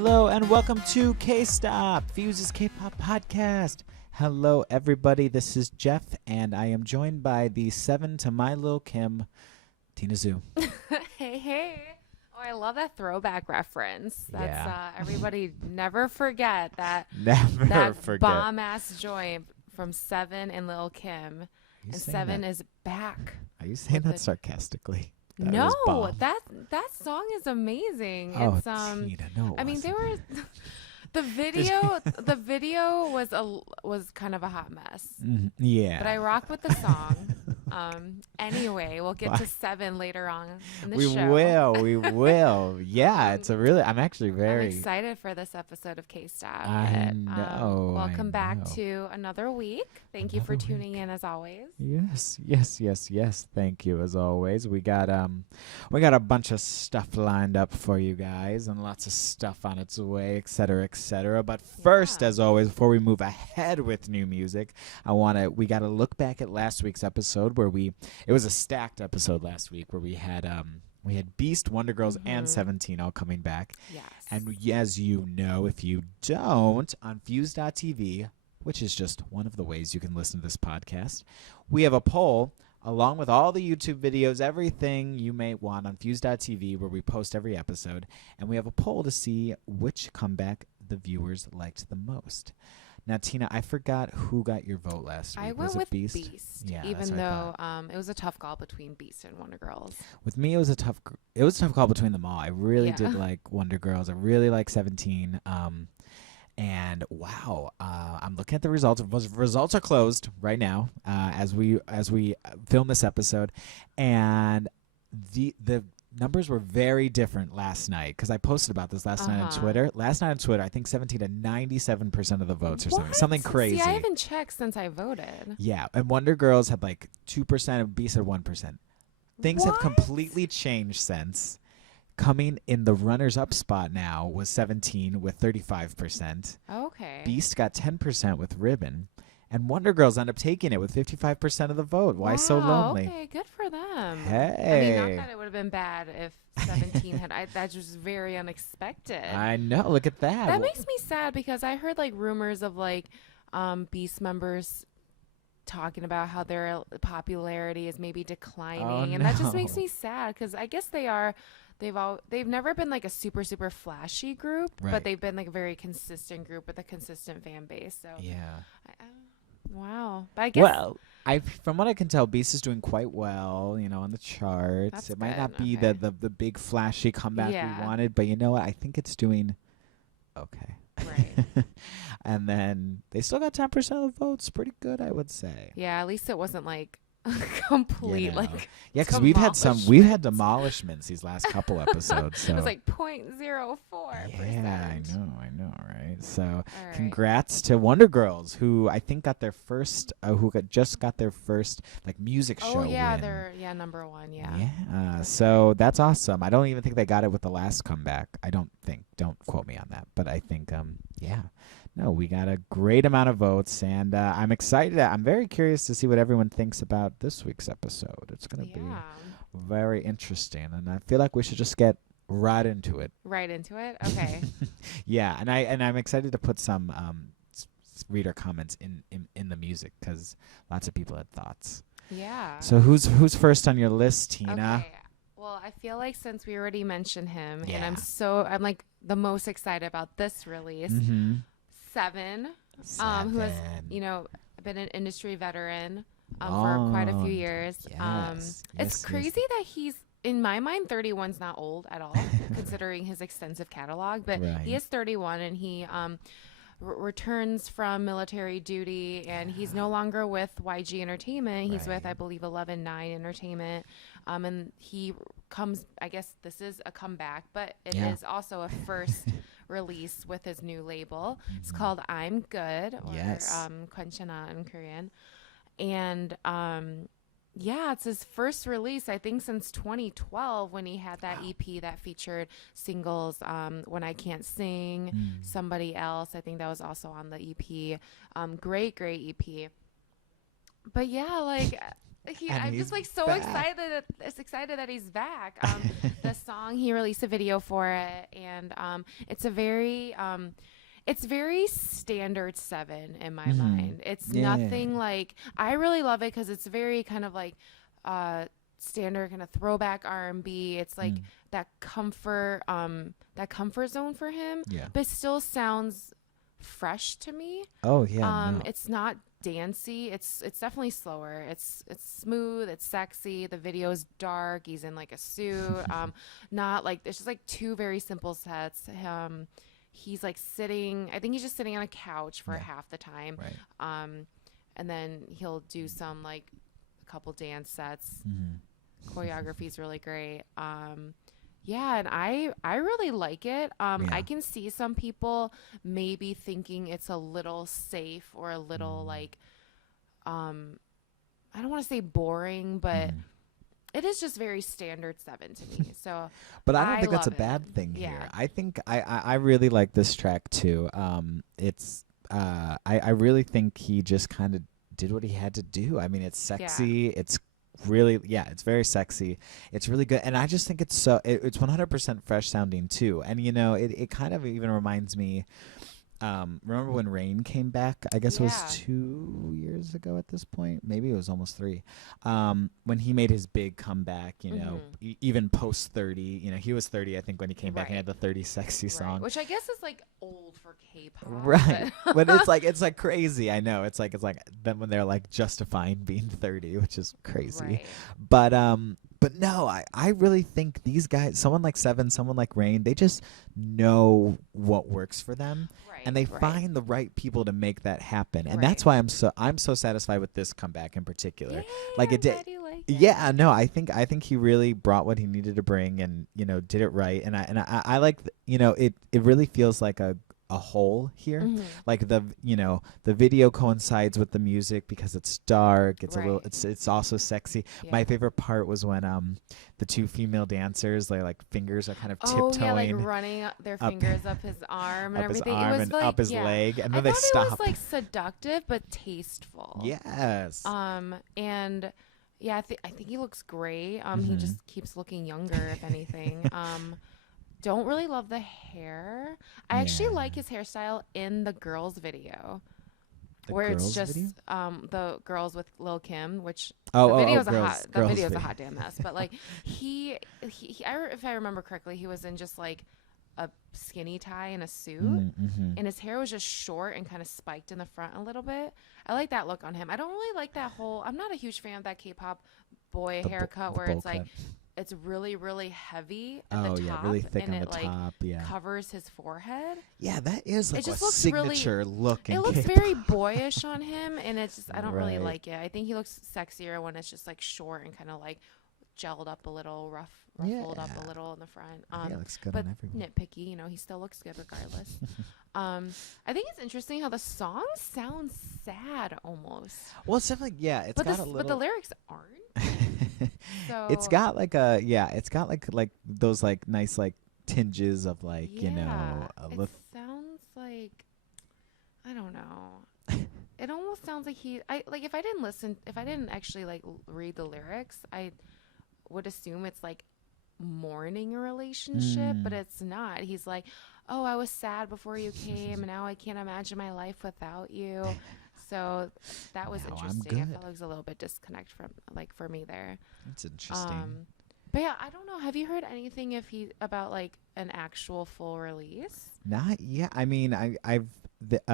Hello and welcome to K-Stop, Fuse's K-Pop podcast. Hello everybody, this is Jeff and I am joined by the Se7en to my Lil Kim, Tina Zhu. Hey. Oh, I love that throwback reference. That's Yeah. Everybody never forget that Never forget. bomb-ass joint from Se7en and Lil Kim. And Se7en is back. Are you saying that sarcastically? That No, was bomb. that song is amazing. Oh, It's Tina, no, it I mean, they wasn't. were the video was kind of a hot mess. Yeah. But I rock with the song. Anyway, we'll get to Se7en later on in the show. We will. Yeah, I'm actually I'm excited for this episode of K-Stop. I know. Welcome back to another week. Thank you for tuning in as always. Yes. Thank you as always. We got a bunch of stuff lined up for you guys and lots of stuff on its way, etc. But first, as always, before we move ahead with new music, we got to look back at last week's episode where it was a stacked episode last week where we had Beast, Wonder Girls, and Se7en all coming back. Yes. And as you know, if you don't, on Fuse.tv, which is just one of the ways you can listen to this podcast, we have a poll along with all the YouTube videos, everything you may want on Fuse.tv where we post every episode. And we have a poll to see which comeback the viewers liked the most. Now, Tina, I forgot who got your vote last week. I went with Beast. Yeah, even though it was a tough call between Beast and Wonder Girls. With me, it was a tough call between them all. I really did like Wonder Girls. I really like Se7en. And wow, I'm looking at the results. Results are closed right now as we film this episode, and the numbers were very different last night because I posted about this last night on Twitter. Last night on Twitter, I think 17 to 97% of the votes or something crazy. See, I haven't checked since I voted. Yeah, and Wonder Girls had like 2% and Beast had 1%. Things have completely changed since. Coming in the runners-up spot now was Se7en with 35%. Okay. Beast got 10% with Ribbon. And Wonder Girls end up taking it with 55% of the vote. Why so lonely? Okay, good for them. Hey. I mean, not that it would have been bad if Se7en had. That was very unexpected. I know. Look at that. That makes me sad because I heard like rumors of like Beast members talking about how their popularity is maybe declining, and that just makes me sad because I guess they've never been like a super flashy group, but they've been like a very consistent group with a consistent fan base. So yeah. Wow. But I guess from what I can tell, Beast is doing quite well, on the charts. It might not be the big flashy comeback we wanted, but you know what? I think it's doing okay. Right. And then they still got 10% of the votes. Pretty good, I would say. Yeah, at least it wasn't like complete because we've had demolishments these last couple episodes. So it was like 0.04%. Yeah, I know, right? So congrats to Wonder Girls, who I think got their first, just got their first like music show. Oh yeah, win. they're number one. Yeah. Yeah. So that's awesome. I don't even think they got it with the last comeback. I don't think. Don't quote me on that, but I think yeah. No, we got a great amount of votes, and I'm excited. I'm very curious to see what everyone thinks about this week's episode. It's going to be very interesting, and I feel like we should just get right into it. Right into it? Okay. Yeah, and I'm excited to put some reader comments in the music because lots of people had thoughts. Yeah. So who's first on your list, Tina? Okay. Well, I feel like since we already mentioned him, and I'm like the most excited about this release. Mm-hmm. Se7en, who has been an industry veteran for quite a few years. It's crazy that he's, in my mind, 31's not old at all, considering his extensive catalog. But he is 31, and he returns from military duty, and he's no longer with YG Entertainment. He's with, I believe, 11/9 Entertainment. And he comes, I guess this is a comeback, but it is also a first release with his new label. It's called I'm Good, or Kwanchana in Korean. And it's his first release, I think, since 2012 when he had that EP that featured singles When I Can't Sing, Somebody Else. I think that was also on the EP. Great EP. But yeah, like I'm just like so excited that he's back. The song, he released a video for it, and it's a very it's very standard Se7en in my mind. It's nothing like, I really love it because it's very kind of like standard kind of throwback R&B. It's like that comfort zone for him, but it still sounds fresh to me. It's not dancey. It's definitely slower. It's smooth. It's sexy. The video's dark. He's in like a suit. Not like, it's just like two very simple sets. He's like sitting, I think he's just sitting on a couch for half the time. And then he'll do some like a couple dance sets. Choreography is really great. And I really like it. I can see some people maybe thinking it's a little safe or a little like, I don't want to say boring, but it is just very standard Se7en to me. So, but I don't think that's a bad thing here. I think I really like this track too. I really think he just kind of did what he had to do. I mean, it's sexy. It's really, it's very sexy. It's really good. And I just think it's 100% fresh sounding too. And you know, it kind of even reminds me, remember when Rain came back? I guess it was 2 years ago at this point. Maybe it was almost 3. When he made his big comeback, you know, even post 30, you know, he was 30, I think, when he came back and had the 30 Sexy song. Which I guess is like old for K-pop. Right. But it's like crazy. I know. It's like then when they're like justifying being 30, which is crazy. But no, I really think these guys, someone like Se7en, someone like Rain, they just know what works for them. And they find the right people to make that happen. And that's why I'm so satisfied with this comeback in particular. Like it did. Yeah, no, I think he really brought what he needed to bring, and you know, did it right. And I like, you know, it really feels like a whole here. Like the video coincides with the music because it's dark. It's a little, it's also sexy. My favorite part was when the two female dancers, their like fingers are kind of tiptoeing, like running their fingers up his arm and everything. It was and like, up his leg, and then they stop. It was like seductive but tasteful. Yes. And yeah, I think he looks great. He just keeps looking younger, if anything. Don't really love the hair. I actually like his hairstyle in the girls video. It's just the girls with Lil Kim, which the video's a hot damn mess. But like if I remember correctly, he was in just like a skinny tie and a suit, and his hair was just short and kind of spiked in the front a little bit. I like that look on him. I don't really like that whole, I'm not a huge fan of that K-pop boy haircut where it's like, it's really, really heavy at the top, really thick and on the top. Covers his forehead. Yeah, that is like a signature look. It looks very boyish on him, and it's just, I don't really like it. I think he looks sexier when it's just like short and kind of like gelled up a little, ruffled up a little in the front. It looks good but on everyone. Nitpicky, you know, he still looks good regardless. I think it's interesting how the song sounds sad almost. Well, it's definitely it's got a little. But the lyrics aren't. So it's got like it's got like those like nice like tinges of like, you know, it sounds like, I don't know. It almost sounds like if I didn't actually like read the lyrics, I would assume it's like mourning a relationship, but it's not. He's like, oh, I was sad before you came, and now I can't imagine my life without you. So that was interesting. I felt like it was a little bit disconnect from, like, for me there. It's interesting. But yeah, I don't know. Have you heard anything about like an actual full release? Not yet. I mean, I've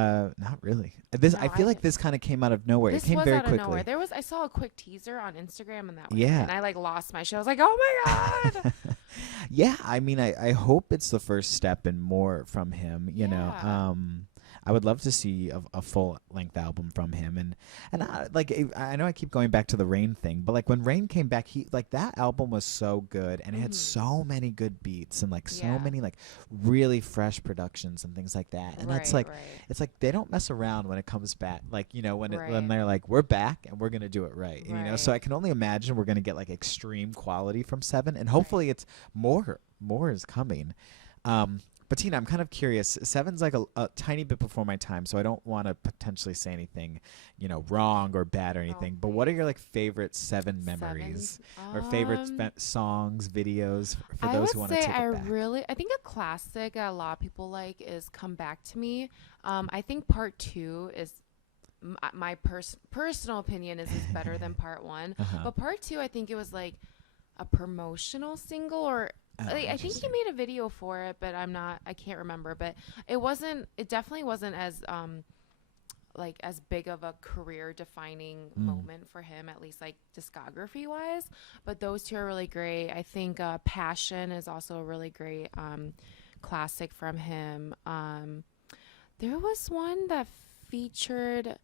not really. I feel like this kind of came out of nowhere. It came very quickly. Nowhere. I saw a quick teaser on Instagram, and that was it. And I like lost my shit. I was like, oh my god. Yeah, I mean, I hope it's the first step and more from him. You know, I would love to see a full length album from him, and I know I keep going back to the Rain thing, but like when Rain came back, he like that album was so good, and it had so many good beats and like so many like really fresh productions and things like that, and it's like they don't mess around when it comes back, like, you know, when they're like, we're back and we're gonna do it right. You know, so I can only imagine we're gonna get like extreme quality from Se7en, and hopefully it's more is coming. But Tina, I'm kind of curious. Seven's like a tiny bit before my time, so I don't want to potentially say anything, wrong or bad or anything. But what are your like favorite Seven memories or favorite songs, videos for those who want to take it back? I think a classic that a lot of people like is "Come Back to Me." I think part 2 is my personal opinion is better than part 1. But part 2, I think it was like a promotional single, or I think he made a video for it, but I can't remember. But it definitely wasn't as like as big of a career defining moment for him, at least like discography wise. But those two are really great. I think Passion is also a really great classic from him. There was one that featured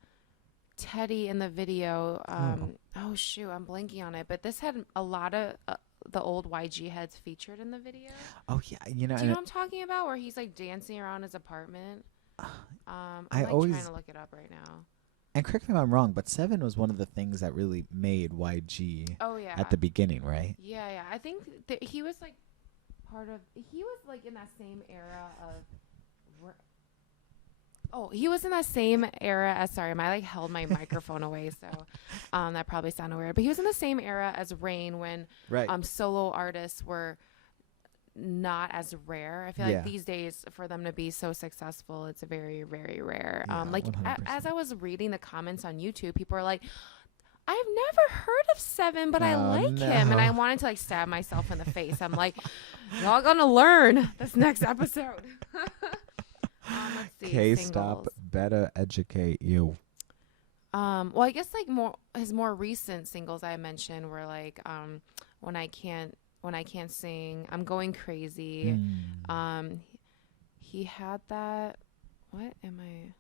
Teddy in the video. Oh shoot, I'm blanking on it. But this had a lot of the old YG heads featured in the video. Oh yeah, Do you know what I'm talking about? Where he's like dancing around his apartment. I'm trying to look it up right now. And correct me if I'm wrong, but Seven was one of the things that really made YG. Oh yeah. At the beginning, right? Yeah. I think that he was like he was like in that same era of. He was in that same era as, sorry, I like held my microphone away, so that probably sounded weird. But he was in the same era as Rain when solo artists were not as rare. I feel like these days for them to be so successful, it's very, very rare. As I was reading the comments on YouTube, people are like, I've never heard of Se7en, but I like him. And I wanted to like stab myself in the face. I'm like, y'all gonna learn this next episode. K-Stop better educate you. Well, I guess like his more recent singles I mentioned were like when I can't sing, I'm going crazy. He had that. What am I?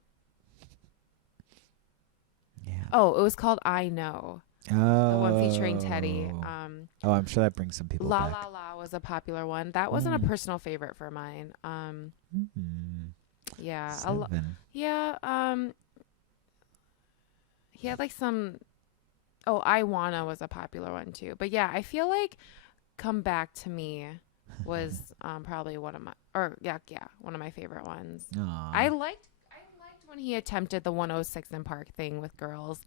Yeah. Oh, it was called I Know. The one featuring Teddy. I'm sure that brings some people back. La La La was a popular one. That wasn't a personal favorite for mine. Yeah. He had like some. I Wanna was a popular one too. But yeah, I feel like Come Back to Me was probably one of my favorite ones. Aww. I liked when he attempted the 106 in Park thing with girls.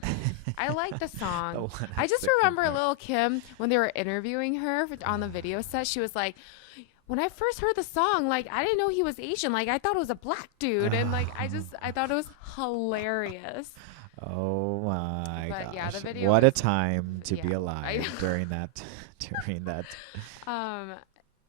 I liked the song. I just remember Lil' Kim when they were interviewing her on the video set. She was like, when I first heard the song, like, I didn't know he was Asian. Like, I thought it was a black dude. And, like, I thought it was hilarious. Oh, my gosh. Yeah, the video what a time to be alive during that.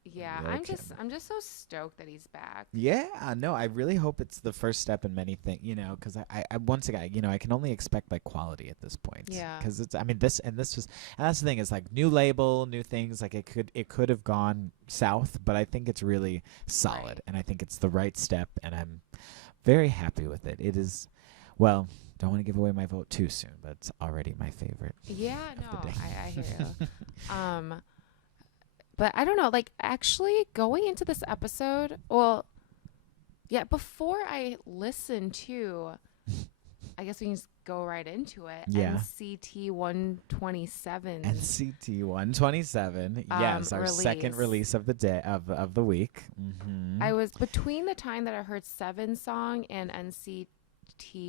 Yeah, I'm just so stoked that he's back. Yeah, no, I really hope it's the first step in many things, because I once again, I can only expect like quality at this point. Yeah. Because that's the thing is like new label, new things, like it could have gone south, but I think it's really solid, right. And I think it's the right step, and I'm very happy with it. It is, well, don't want to give away my vote too soon, but it's already my favorite. Yeah, no, I hear you. But I don't know, like, actually going into this episode, before I listen to, I guess we can just go right into it. Yeah. NCT 127. NCT 127. Yes, our second release of the day of the week. Mm-hmm. I was between the time that I heard Se7en song and NCT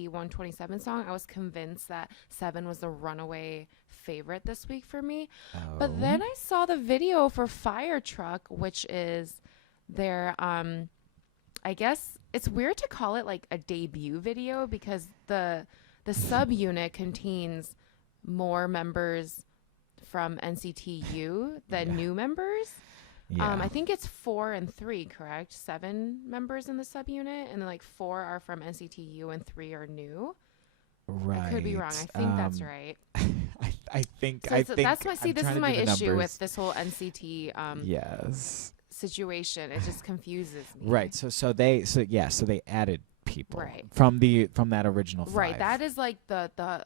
127 song, I was convinced that Se7en was the runaway favorite this week for me. But then I saw the video for Fire Truck, which is their I guess it's weird to call it like a debut video because the subunit contains more members from NCT U than new members. I think it's 4 and 3, correct? 7 members in the subunit, and then like 4 are from NCT U and 3 are new. Right. I could be wrong. I think that's right. I think that's my this is my issue with this whole NCT situation. It just confuses me. Right. So they added people from that original 5. Right. That is like the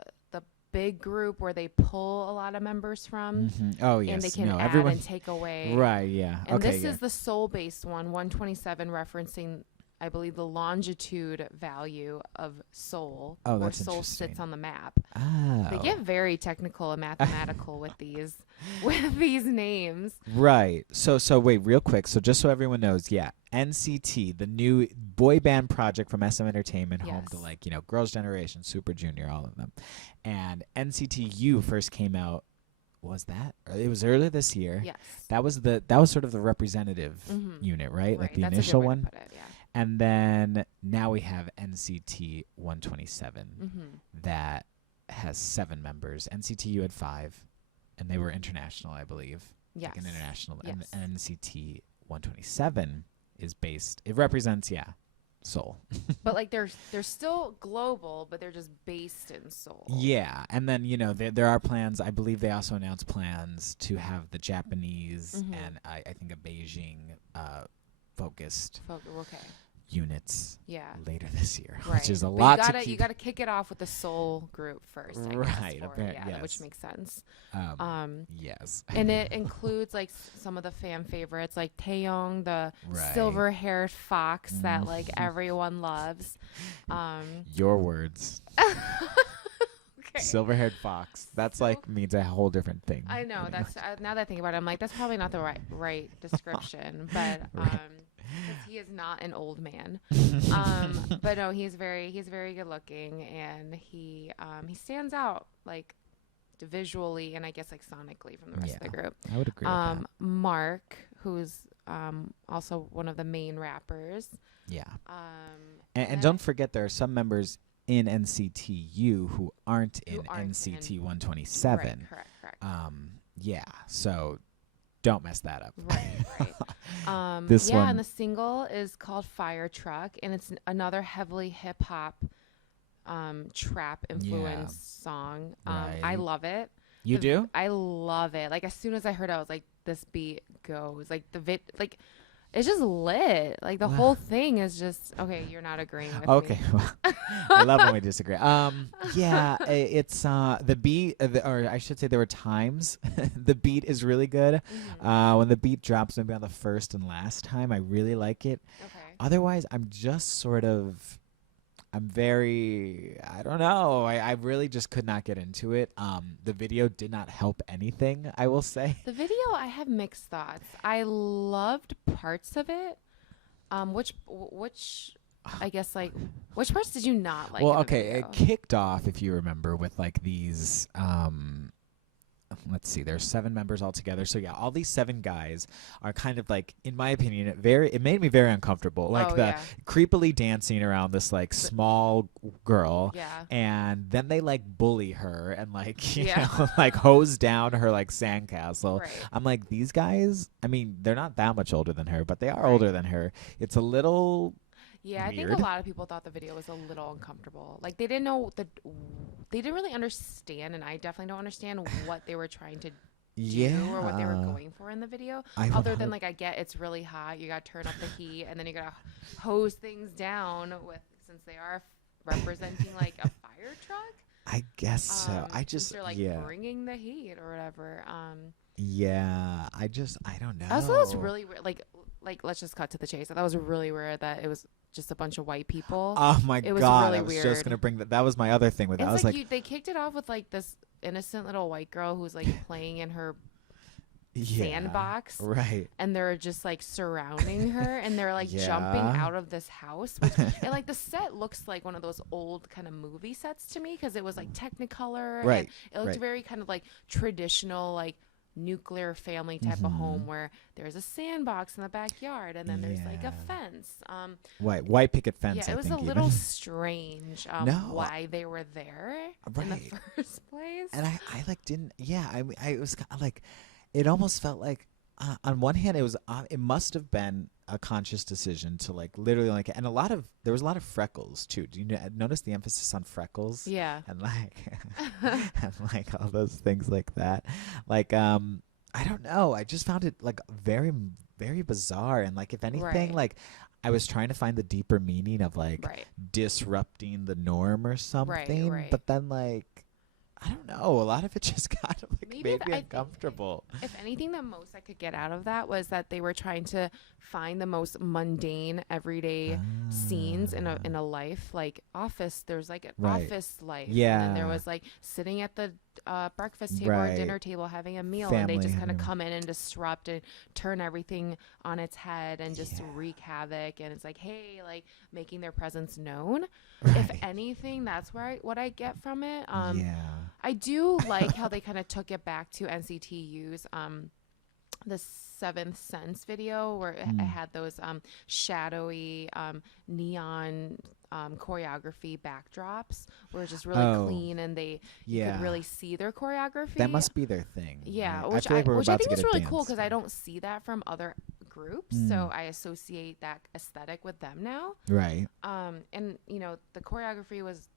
big group where they pull a lot of members from. Mm-hmm. Oh yes. And they can add and take away. Right, yeah. And this is the soul-based one, 127, referencing I believe the longitude value of Seoul, where Seoul sits on the map. Oh. They get very technical and mathematical with these names. Right. So wait, real quick. So just so everyone knows, NCT, the new boy band project from SM Entertainment, Yes. home to like, you know, Girls' Generation, Super Junior, all of them. And NCT U first came out. Was that? It was earlier this year. Yes. That was sort of the representative unit, right? Like the That's initial a good way one. to put it, yeah. And then now we have NCT 127 that has 7 members. NCT U had 5, and they were international, I believe. Yes. Like an international. Yes. And NCT 127 is based. It represents, Seoul. But like they're still global, but they're just based in Seoul. Yeah, and then you know there are plans. I believe they also announced plans to have the Japanese and I think a Beijing focused units later this year, which is a lot to keep. You gotta kick it off with the Seoul group first, right? Yes. Which makes sense. Yes, and it includes like some of the fan favorites, like Taeyong, the silver-haired fox that like everyone loves. Your words. Okay. Silver-haired fox. That's like means a whole different thing. I know. That's now that I think about it, I'm like, that's probably not the right description, but he is not an old man. But no, he's very good looking, and he stands out like visually and I guess like sonically from the rest of the group. I would agree with that. Mark, who's also one of the main rappers. Yeah. And don't forget there are some members in NCTU who aren't in NCT 127. Right, correct. Yeah. So don't mess that up. Right. This one, and the single is called Fire Truck, and it's another heavily hip hop trap influenced song. I love it. You do? I love it. Like as soon as I heard it, I was like, this beat goes. Like it's just lit. Like the whole thing is just okay. You're not agreeing with me. Okay, I love when we disagree. Yeah, it's the beat, or I should say, there were times the beat is really good. When the beat drops, maybe on the first and last time, I really like it. Okay. Otherwise, I'm just sort of. I don't know. I really just could not get into it. The video did not help anything, I will say. The video, I have mixed thoughts. I loved parts of it. Which I guess like which parts did you not like? Well, okay, it kicked off, if you remember, with like these let's see, there's 7 members altogether. So yeah, all these 7 guys are kind of like, in my opinion, it made me very uncomfortable. Like creepily dancing around this like small girl. Yeah. And then they like bully her and like, you know, like hose down her like sandcastle. Right. I'm like, these guys, I mean, they're not that much older than her, but they are older than her. It's a little weird. I think a lot of people thought the video was a little uncomfortable. Like they didn't really understand, and I definitely don't understand what they were trying to do or what they were going for in the video. Other than like, I get it's really hot, you gotta turn up the heat, and then you gotta hose things down since they are representing like a fire truck. I guess so. I just they're like bringing the heat or whatever. I don't know. I also thought it was really weird. Like let's just cut to the chase. I thought it was really weird that it was just a bunch of white people. Oh my it was god! Really I was weird. just gonna bring that. That was my other thing with that. I was like they kicked it off with like this innocent little white girl who's like playing in her sandbox, right? And they're just like surrounding her, and they're like jumping out of this house. And like the set looks like one of those old kind of movie sets to me because it was like Technicolor, right? And it looked very kind of like traditional, like nuclear family type of home where there's a sandbox in the backyard and then there's like a fence. White picket fence. Yeah, it was a little strange why they were there in the first place. And I like didn't. Yeah, I was like, it almost felt like on one hand it must have been a conscious decision to like literally like, and there was a lot of freckles too. Do you notice the emphasis on freckles? Yeah. And like and like all those things like that. Like I don't know. I just found it like very, very bizarre. And like if anything, like I was trying to find the deeper meaning of like disrupting the norm or something. But then like I don't know. A lot of it just kind of like made me uncomfortable. If anything, the most I could get out of that was that they were trying to find the most mundane, everyday scenes in a life. Like office, there's like an office life. Yeah. And then there was like sitting at the breakfast table or dinner table having a meal, and they just kind of come in and disrupt and turn everything on its head and just wreak havoc. And it's like, hey, like making their presence known. If anything, that's what I get from it. I do like how they kind of took it back to NCTU's the Seventh Sense video where it had those shadowy neon choreography backdrops where it's just really clean, and you could really see their choreography. That must be their thing. Yeah, right? which I think is really cool because I don't see that from other groups, so I associate that aesthetic with them now. Right. And the choreography was,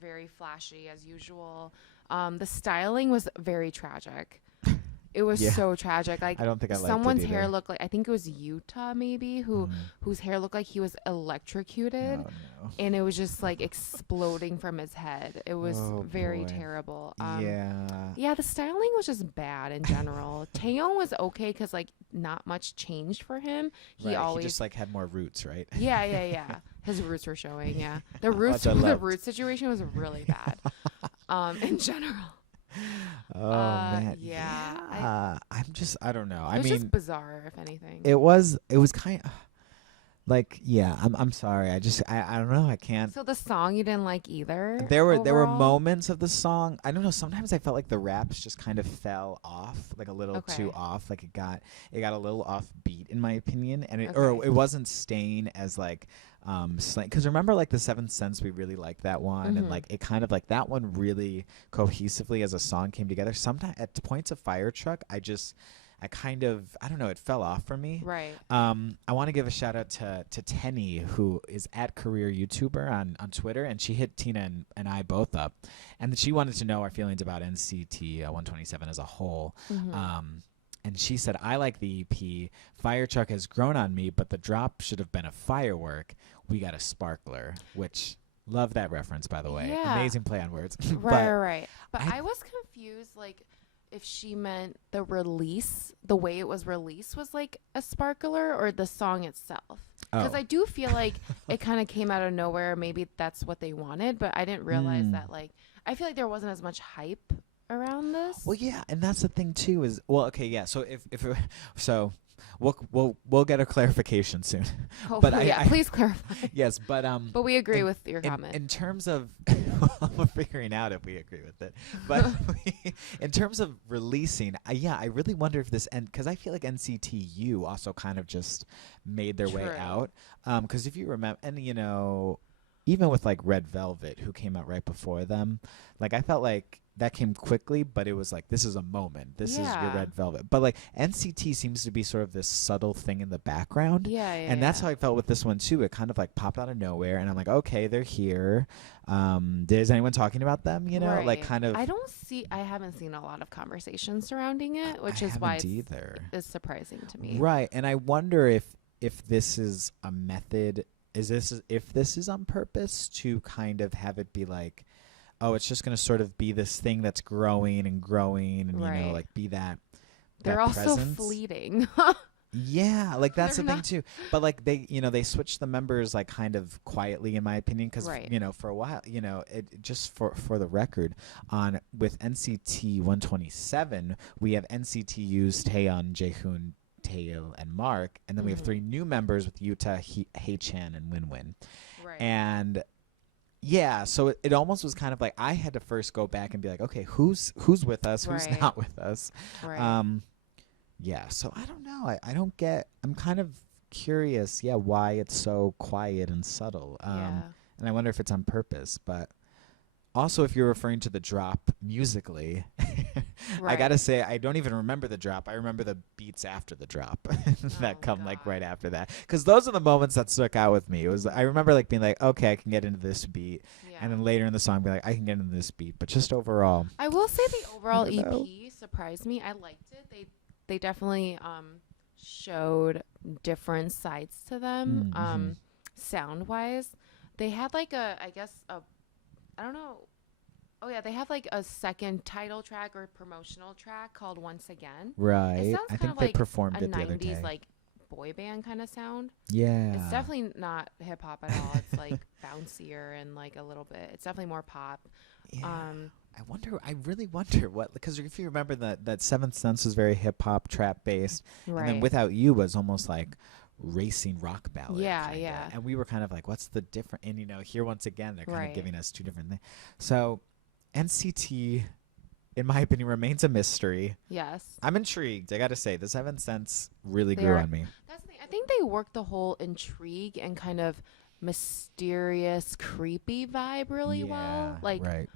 very flashy as usual. The styling was very tragic. It was so tragic. Like, I don't think I liked someone's it either. hair looked like, I think it was Utah maybe, whose hair looked like he was electrocuted. Oh, no. And it was just like exploding from his head. It was very terrible. Yeah, the styling was just bad in general. Taeyeon was okay because like not much changed for him. He just like had more roots, right? Yeah. His roots were showing. Yeah, the root situation was really bad. In general. Oh man, yeah. I don't know. It was just bizarre, if anything. It was kind of like, I'm sorry. I don't know. I can't. So the song you didn't like either? There were moments of the song. I don't know. Sometimes I felt like the raps just kind of fell off, like a little too off. Like it got a little off beat in my opinion, and or it wasn't staying as like because remember like the Seventh Sense, we really liked that one, and like it kind of like that one really cohesively as a song came together. Sometimes at points of Fire Truck, I don't know, it fell off for me. Right. I want to give a shout out to Tenny, who is at Career YouTuber on Twitter, and she hit Tina and I both up, and she wanted to know our feelings about NCT 127 as a whole. And she said, I like the EP. Fire Truck has grown on me, but the drop should have been a firework. We got a sparkler, which, love that reference, by the way. Yeah. Amazing play on words. Right. But I was confused, like, if she meant the release, the way it was released was like a sparkler, or the song itself. Because I do feel like it kind of came out of nowhere. Maybe that's what they wanted, but I didn't realize that, like, I feel like there wasn't as much hype around this. Well, yeah, and that's the thing too. So so we'll get a clarification soon. Hopefully, but please clarify. Yes, but we agree with your comment. In terms of we're figuring out if we agree with it, but in terms of releasing, I really wonder if this because I feel like NCTU also kind of just made their way out. Because if you remember, and even with like Red Velvet, who came out right before them, like I felt like that came quickly, but it was like, this is a moment. This is your Red Velvet. But like NCT seems to be sort of this subtle thing in the background. And that's how I felt with this one too. It kind of like popped out of nowhere, and I'm like, okay, they're here. Is anyone talking about them? Like kind of. I haven't seen a lot of conversation surrounding it, which is why it's surprising to me. Right. And I wonder if this is a method, if this is on purpose to kind of have it be like, oh, it's just going to sort of be this thing that's growing and and like be that. They're also fleeting. Yeah, like that's the thing too. But like they switched the members like kind of quietly, in my opinion, because for a while, it just for the record, with NCT 127, we have NCTU's Taeyeon, Jaehoon, Taeil, and Mark, and then we have 3 new members with Yuta, Haechan, and Winwin. Right. And yeah, so it almost was kind of like I had to first go back and be like, okay, who's with us, who's not with us. Right. Yeah, so I don't know. I'm kind of curious, why it's so quiet and subtle. And I wonder if it's on purpose, but also if you're referring to the drop musically, I gotta say I don't even remember the drop. I remember the beats after the drop that come like right after that, because those are the moments that stuck out with me. I remember like being like, okay, I can get into this beat, and then later in the song be like, I can get into this beat. But just overall, I will say the overall EP surprised me. I liked it. They definitely showed different sides to them. Sound wise, they had like I don't know, Oh yeah, they have like a second title track or promotional track called Once Again. Right. It sounds I kind think of they like performed a it the other 90s day. like boy band kind of sound. It's Yeah. definitely not hip hop at all. It's like bouncier and like a little bit. It's definitely more pop. Yeah. Um I really wonder what, because if you remember that Seventh Sense was very hip hop trap based, and then right. Without You was almost like racing rock ballad. Yeah, kinda. yeah. And we were kind of like, what's the difference? And here once again, they're kind of Right. giving us two different things. So NCT, in my opinion, remains a mystery. Yes. I'm intrigued. I got to say, the Seventh Sense really They grew are on me. That's the thing. I think they work the whole intrigue and kind of mysterious, creepy vibe really well. Like right.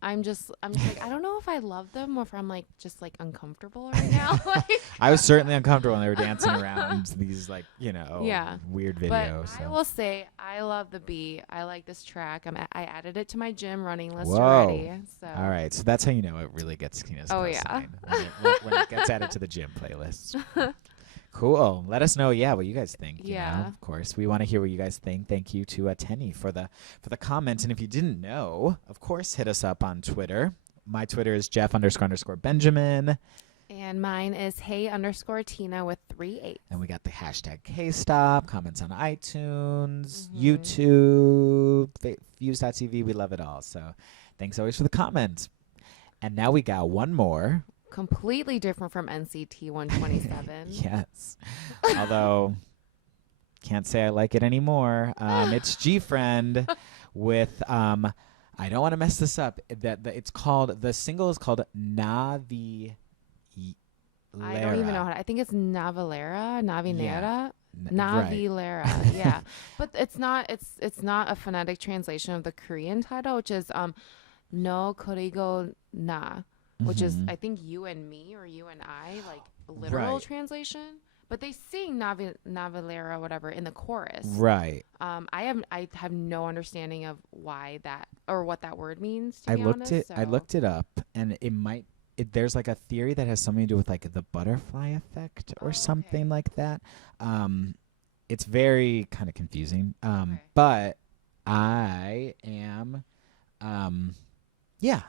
I'm just like I don't know if I love them or if I'm like just like uncomfortable right now. Like I was certainly uncomfortable when they were dancing around these like Yeah. weird but videos. I So. will say I love the beat. I like this track. I added it to my gym running list Whoa. already. So All right, so that's how you know it really gets Tina's Oh, cosign, yeah. when it gets added to the gym playlist. Cool. Let us know, what you guys think. You Yeah. know, of course, we want to hear what you guys think. Thank you to Tenny for the comments. And if you didn't know, of course, hit us up on Twitter. My Twitter is Jeff__Benjamin. And mine is hey_Tina with 3 8. And we got the hashtag KStop, comments on iTunes, Mhm. YouTube, Views.tv. We love it all. So thanks always for the comments. And now we got one more. Completely different from NCT 127. Yes. Although, can't say I like it anymore. It's GFriend with, I don't want to mess this up. The single is called Navillera. I don't even know how I think it's Navillera. Right. Navillera, yeah. But it's not a phonetic translation of the Korean title, which is No Korigo Na, which is I think you and me or you and I, like literal Right. translation. But they sing Navillera whatever in the chorus. Right. I have no understanding of why that or what that word means, to I be looked honest. I looked it up, and there's like a theory that has something to do with like the butterfly effect or something okay. like that. It's very kind of confusing. Okay. But I am,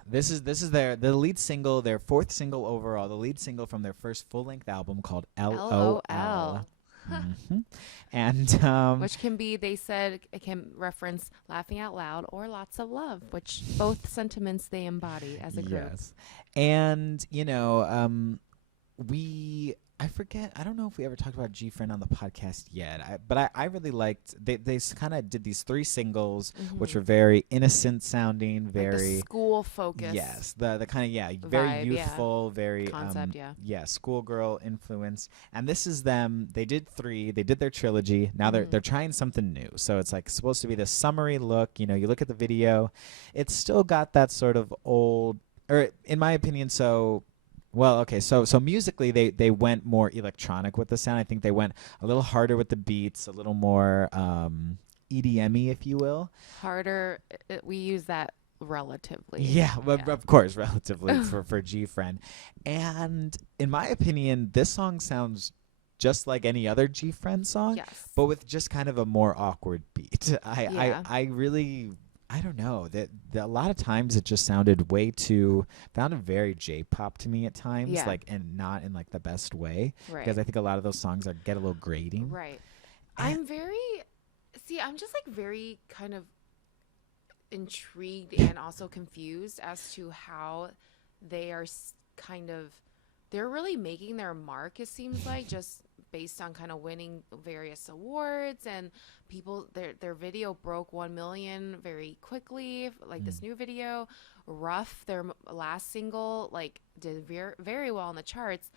this is the lead single, their fourth single overall, the lead single from their first full length album called LOL. LOL. And Which can be, they said, it can reference laughing out loud or lots of love, which both sentiments they embody as a group. Yes. And, I forget, I don't know if we ever talked about GFriend on the podcast yet, but I really liked, they kind of did these 3 singles, which were very innocent sounding, very... Like the school focus. Yes, the kind of, very vibe, youthful, very... Concept, schoolgirl influence. And this is them, they did their trilogy, now they're trying something new. So it's like supposed to be this summery look, you look at the video, it's still got that sort of old, or in my opinion, so musically they went more electronic with the sound. I think they went a little harder with the beats, a little more EDM-y, if you will. Harder, we use that relatively. Yeah, of course, relatively for GFriend. And in my opinion, this song sounds just like any other GFriend song, Yes. but with just kind of a more awkward beat. I really... I don't know, that a lot of times it just sounded very J-pop to me at times, and not in like the best way, Right. because I think a lot of those songs get a little grating. Right. And I'm just like very kind of intrigued and also confused as to how they are they're really making their mark, it seems like, just based on kind of winning various awards, and their video broke 1 million very quickly, like this new video. Rough, their last single, like did very well on the charts,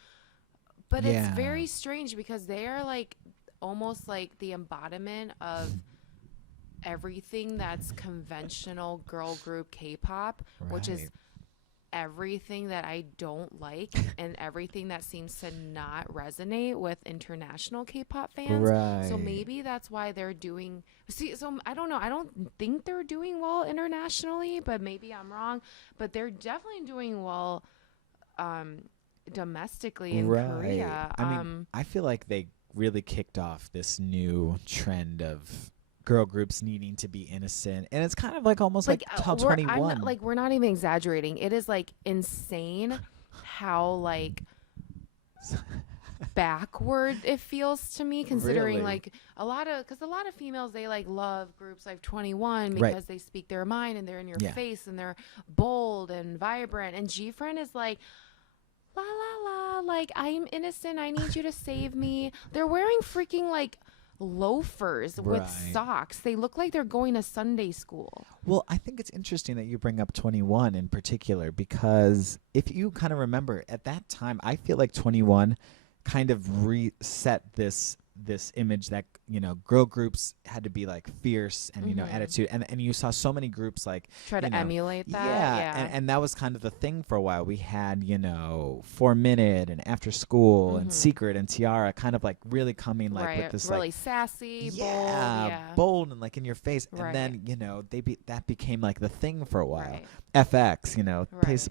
but it's very strange because they are like almost like the embodiment of everything that's conventional girl group K-pop, which is everything that I don't like and everything that seems to not resonate with international K-pop fans. Right. So maybe that's why they're doing... So I don't know. I don't think they're doing well internationally, but maybe I'm wrong. But they're definitely doing well domestically in Korea. I mean, I feel like they really kicked off this new trend of girl groups needing to be innocent, and it's kind of like almost like top 21. We're not even exaggerating. It is like insane how like backward it feels to me, considering Really? like a lot of females, they like love groups like 21 because Right. they speak their mind and they're in your Yeah. face and they're bold and vibrant, and GFriend is like la la la, like I'm innocent, I need you to save me. They're wearing freaking like loafers with Right. socks. They look like they're going to Sunday school. Well, I think it's interesting that you bring up 21 in particular, because if you kind of remember at that time, I feel like 21 kind of reset this image that, you know, girl groups had to be like fierce and, you know, attitude, and you saw so many groups like try to emulate that. Yeah. And that was kind of the thing for a while. We had, you know, 4 Minute and After School and Secret and Tiara kind of like really coming like with this really like sassy, bold and like in your face. And then, you know, that became like the thing for a while. FX, you know,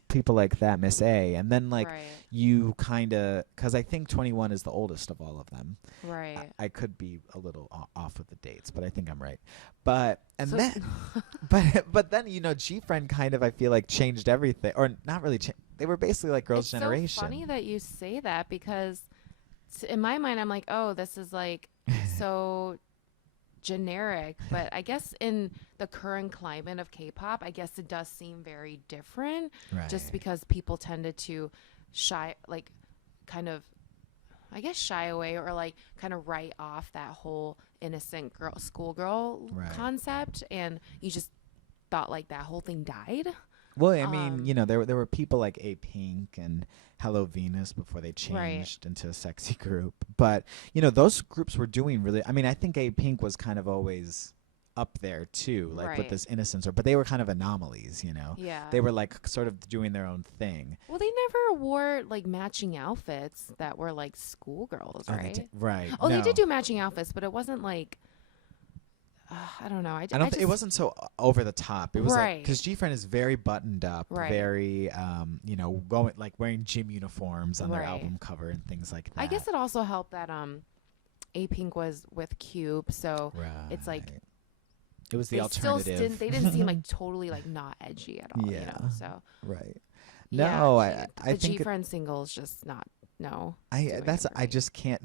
people like that, Miss A, and then like you kind of, because I think 21 is the oldest of all of them. Right. I could be a little off with the dates, but I think I'm right. But then you know, GFriend kind of, I feel like, changed everything, or not really. They were basically like Girls' Generation. It's so funny that you say that, because in my mind I'm like, oh, this is like so generic, but I guess in the current climate of K-pop, I guess it does seem very different, just because people tended to shy away, or like kind of write off that whole innocent schoolgirl concept, and you just thought like that whole thing died. Well, I mean, you know, there were people like A-Pink and Hello Venus before they changed into a sexy group. But, you know, those groups were doing really, I mean, I think A-Pink was kind of always up there too, like with this innocence, but they were kind of anomalies, you know? Yeah. They were like sort of doing their own thing. Well, they never wore like matching outfits that were like schoolgirls, right? Right. Oh, they did do matching outfits, but it wasn't like, I don't know. It wasn't so over the top. It was like, because GFriend is very buttoned up, very, you know, going like wearing gym uniforms on their album cover and things like that. I guess it also helped that A-Pink was with Cube, so it's like it was the alternative. They didn't seem like totally like not edgy at all. You know, so No, I think the GFriend single is just not I just can't.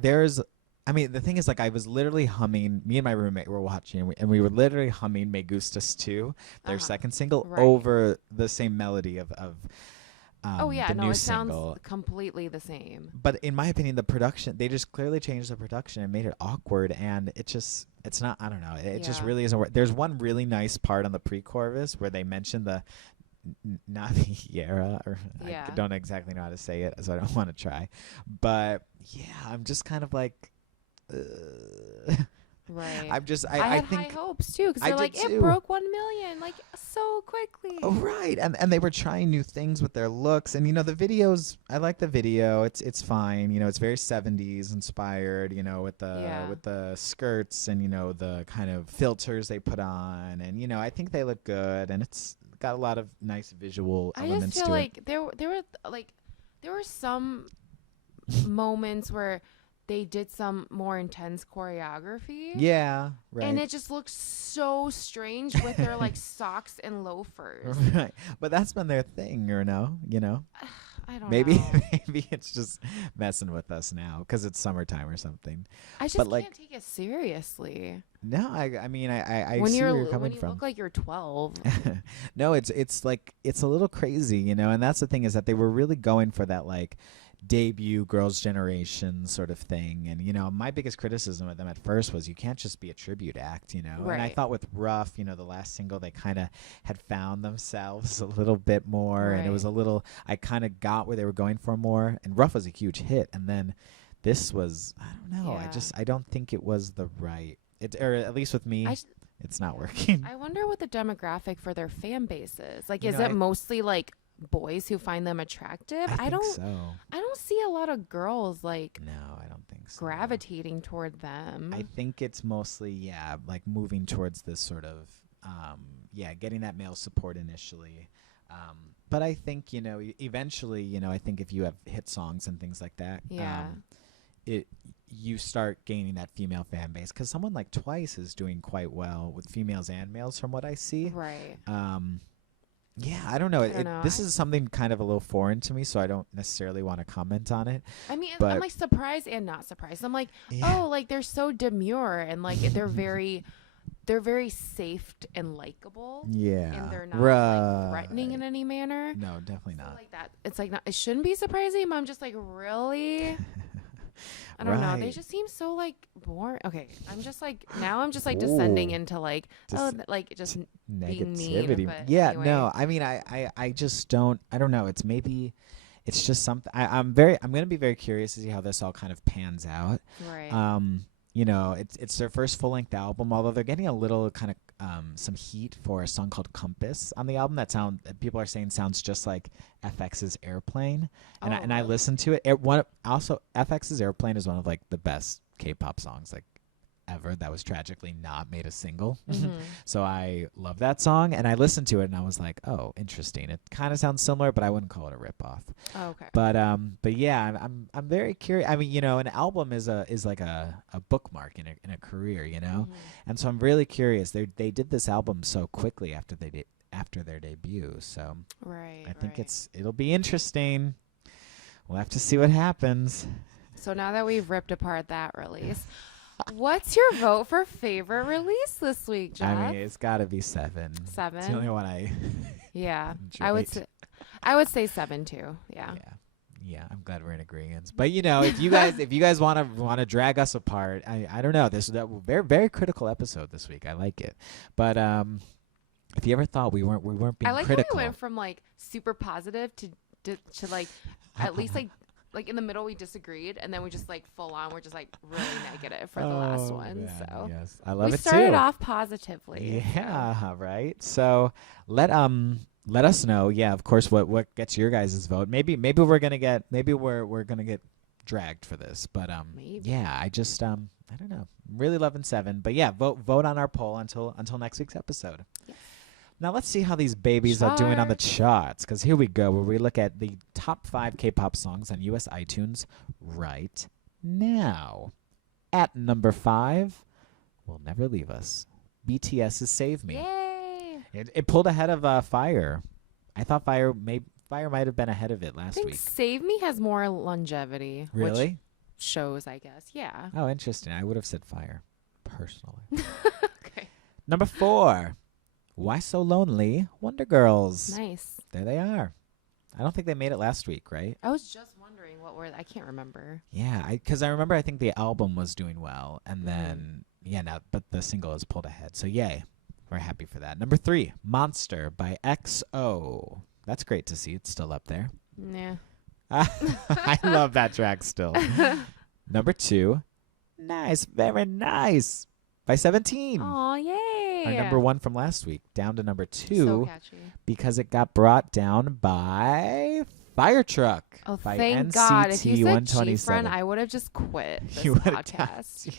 I mean, the thing is, like, I was literally humming. Me and my roommate were watching, and we were literally humming "Me Gustas 2," their second single, over the same melody of the new it single. Sounds completely the same. But in my opinion, the production, they just clearly changed the production and made it awkward, and it's not. I don't know. It just really isn't. There's one really nice part on the pre-chorus where they mention the Navillera, or I don't exactly know how to say it, so I don't want to try. But yeah, I'm just kind of like. Right. I had think high hopes too, because they're like, too. It broke 1 million like so quickly. Oh, right. And they were trying new things with their looks, and you know, the videos, I like the video. It's fine, you know, it's very 70s inspired, you know, with the skirts and, you know, the kind of filters they put on, and you know, I think they look good, and it's got a lot of nice visual elements. I just feel like there were some moments where they did some more intense choreography. Yeah, right. And it just looks so strange with their like socks and loafers. Right. But that's been their thing, you know? I don't know. Maybe it's just messing with us now because it's summertime or something. I just can't take it seriously. No, I mean, I when see where you're coming when you from. look like you're 12. No, it's like, it's a little crazy, you know? And that's the thing, is that they were really going for that, like, debut Girls' Generation sort of thing. And, you know, my biggest criticism of them at first was, you can't just be a tribute act, you know? And I thought with Rough, you know, the last single, they kind of had found themselves a little bit more, and it was a little, I kind of got where they were going for more, and Rough was a huge hit, and then this was, I don't know, I don't think it was the right, or at least with me, it's not working. I wonder what the demographic for their fan base is. Like, is it mostly like boys who find them attractive? I don't see a lot of girls like I don't think so, gravitating toward them. I think it's mostly like moving towards this sort of getting that male support initially, but I think, you know, eventually, you know, I think if you have hit songs and things like that, you start gaining that female fan base, because someone like Twice is doing quite well with females and males from what I see. Right. Yeah, I don't know. This is something kind of a little foreign to me, so I don't necessarily want to comment on it. I mean, I'm like surprised and not surprised. I'm like, oh, like they're so demure and like they're very safe and likable. Yeah. And they're not like threatening in any manner. No, definitely not. Like that. It's like it shouldn't be surprising, but I'm just like, really? I don't know. They just seem so like boring. Okay, I'm just like descending into like just being mean. Yeah, anyway. no. I mean, I just don't. I don't know. It's just something. I'm going to be very curious to see how this all kind of pans out. Right. You know, it's their first full-length album, although they're getting a little kind of some heat for a song called Compass on the album that people are saying sounds just like FX's Airplane. And I listened to it. FX's Airplane is one of like the best K-pop songs like ever that was tragically not made a single. So I love that song, and I listened to it and I was like, oh, interesting. It kind of sounds similar, but I wouldn't call it a ripoff. Oh, okay. But yeah, I'm very curious. I mean, you know, an album is like a bookmark in a career, you know. And so I'm really curious. They did this album so quickly after their debut. So I think it'll be interesting. We'll have to see what happens. So now that we've ripped apart that release, what's your vote for favorite release this week, Jeff? I mean, it's got to be Se7en. Se7en. It's the only one I. Yeah, I would say Se7en too. Yeah. Yeah, I'm glad we're in agreement. But you know, if you guys want to drag us apart, I don't know. This is a very very critical episode this week. I like it, but if you ever thought we weren't being critical, I like how we went from like super positive to like at least like in the middle we disagreed, and then we just like full on we're just like really negative for the last one. Man, so yes, I love it too. We started off positively. Yeah, right. So let us know. Yeah, of course. What gets your guys' vote? Maybe we're gonna get dragged for this, but yeah. I just I don't know. I'm really loving Se7en, but yeah, vote on our poll until next week's episode. Yes. Now let's see how these babies are doing on the charts, because here we go, where we look at the top 5 K-pop songs on US iTunes right now. At number 5, Will Never Leave Us, BTS's Save Me. Yay! It pulled ahead of Fire. I thought Fire might have been ahead of it last week. Save Me has more longevity. Really? Which shows, I guess. Yeah. Oh, interesting. I would have said Fire, personally. Okay. Number 4. Why So Lonely? Wonder Girls. Nice. There they are. I don't think they made it last week, right? I was just wondering I can't remember. Yeah, because I remember I think the album was doing well, and then but the single is pulled ahead. So yay, we're happy for that. Number 3, Monster by XO. That's great to see. It's still up there. Yeah. I love that track still. Number 2, Nice, Very Nice by Se7en. Aw, yay. Our number 1 from last week, down to number 2. So catchy. Because it got brought down by Fire Truck. Oh, by thank NCT God. If you said 127. GFriend, I would have just quit this podcast.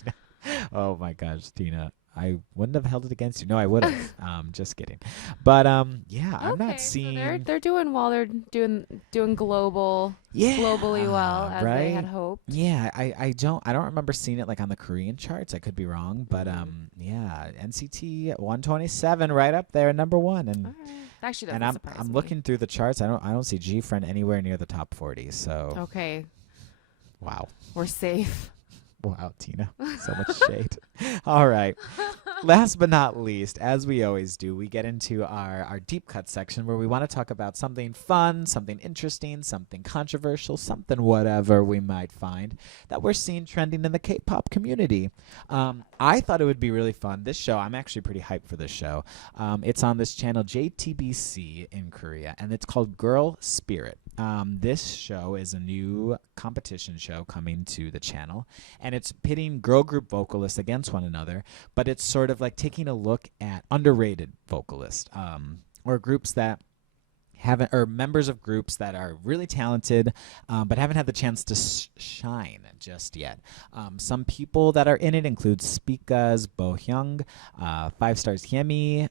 Oh my gosh, Tina. I wouldn't have held it against you. No, I would have. Just kidding. But yeah, okay, I'm not seeing. So they're doing well. They're doing globally well as they had hoped. Yeah, I don't remember seeing it like on the Korean charts. I could be wrong, but yeah, NCT 127 right up there, number 1, and actually doesn't surprise me. I'm looking through the charts. I don't see GFriend anywhere near the top 40. So okay. Wow. We're safe. Wow, Tina. So much shade. All right. Last but not least, as we always do, we get into our deep cut section where we want to talk about something fun, something interesting, something controversial, something whatever we might find that we're seeing trending in the K-pop community. I thought it would be really fun. This show, I'm actually pretty hyped for this show. It's on this channel JTBC in Korea, and it's called Girl Spirit. This show is a new competition show coming to the channel, and it's pitting girl group vocalists against one another, but it's sort of like taking a look at underrated vocalists, or groups that haven't, or members of groups that are really talented, but haven't had the chance to shine just yet. Some people that are in it include Spica's Bo Hyung, 5 Stars Hyemi,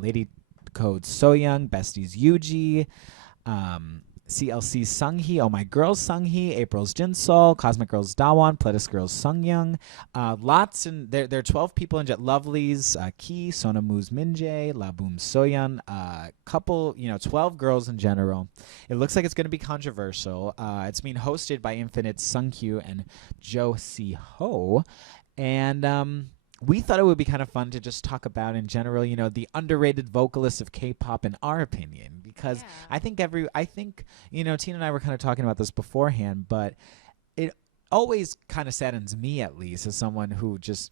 Lady Code So Young, Besties Yuji, CLC Sunghee, Oh My Girls Sunghee, April's Jinsol, Cosmic Girls Dawan, Pledis Girls Sungyoung. Lots, and there are 12 people in Jet Lovelies, Ki, Sonamu's Minjae, Laboom Soyeon, couple, 12 girls in general. It looks like it's going to be controversial. It's being hosted by Infinite's Sungkyu and Jo Si-ho. And we thought it would be kind of fun to just talk about in general, the underrated vocalists of K-pop in our opinion, because I think Tina and I were kind of talking about this beforehand, but it always kind of saddens me, at least, as someone who just,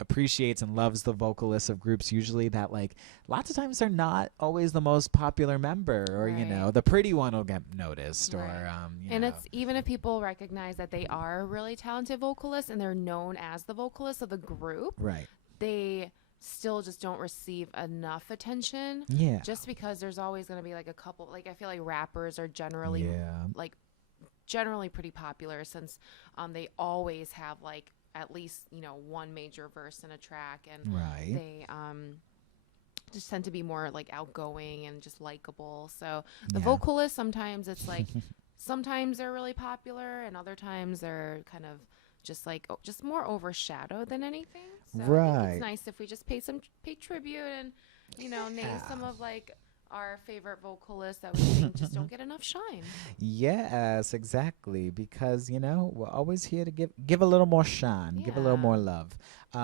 appreciates and loves the vocalists of groups usually, that like lots of times they're not always the most popular member, or, the pretty one will get noticed, or, and it's even if people recognize that they are really talented vocalists and they're known as the vocalists of the group, they still just don't receive enough attention. Just because there's always going to be like a couple, like I feel like rappers are generally generally pretty popular, since they always have like at least one major verse in a track, and they just tend to be more like outgoing and just likable. So the vocalists, sometimes it's like sometimes they're really popular and other times they're kind of just like just more overshadowed than anything. So I think it's nice if we just pay tribute and name some of like our favorite vocalists that we think just don't get enough shine. Yes, exactly. Because, we're always here to give a little more shine, give a little more love. We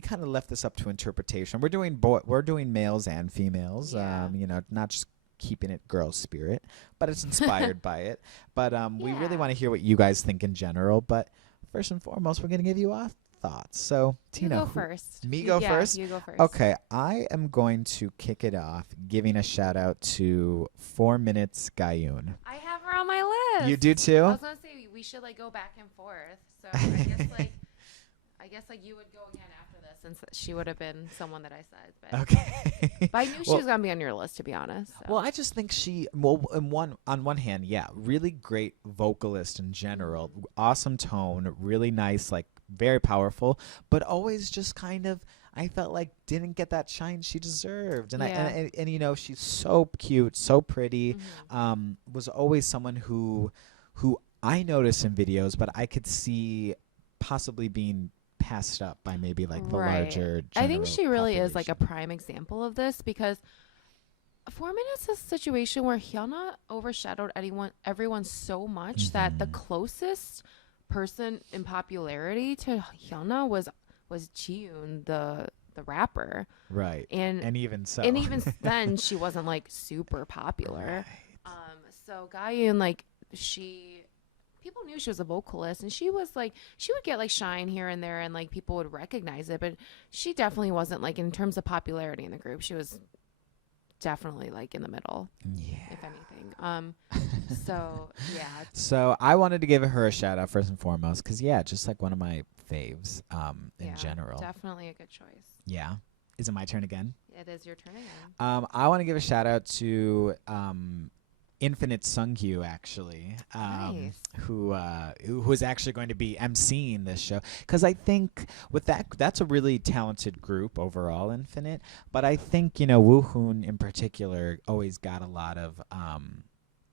kind of left this up to interpretation. We're doing males and females, not just keeping it girl spirit, but it's inspired by it. But we really want to hear what you guys think in general. But first and foremost, we're going to give you our thoughts. So, Tina, you go first. Me go first? You go first. Okay, I am going to kick it off giving a shout out to 4 Minutes Gayun. I have her on my list. You do too? I was going to say we should like go back and forth. So I guess you would go again after this, since she would have been someone that I said. But okay. But I knew she was going to be on your list, to be honest. So. Well, I just think on one hand, really great vocalist in general, awesome tone, really nice, like very powerful, but always just kind of, I felt like didn't get that shine she deserved. And she's so cute, so pretty. Was always someone who I notice in videos, but I could see possibly being passed up by maybe like the larger I think she really population. is like a prime example of this, because 4 Minutes is a situation where Hyuna overshadowed everyone so much that the closest person in popularity to Hyuna was Jiyoon, the rapper. Right. And even so. And even then she wasn't like super popular. Right. So Gayun, like people knew she was a vocalist, and she would get like shine here and there, and like people would recognize it, but she definitely wasn't like, in terms of popularity in the group, she was definitely like in the middle, if anything. So I wanted to give her a shout out first and foremost, because just like one of my faves in general. Definitely a good choice. Yeah. Is it my turn again? It is your turn again. I want to give a shout out to Infinite Sungkyu, actually, nice. who is actually going to be emceeing this show, because I think with that's a really talented group overall, Infinite, but I think Woohoon in particular always got a lot of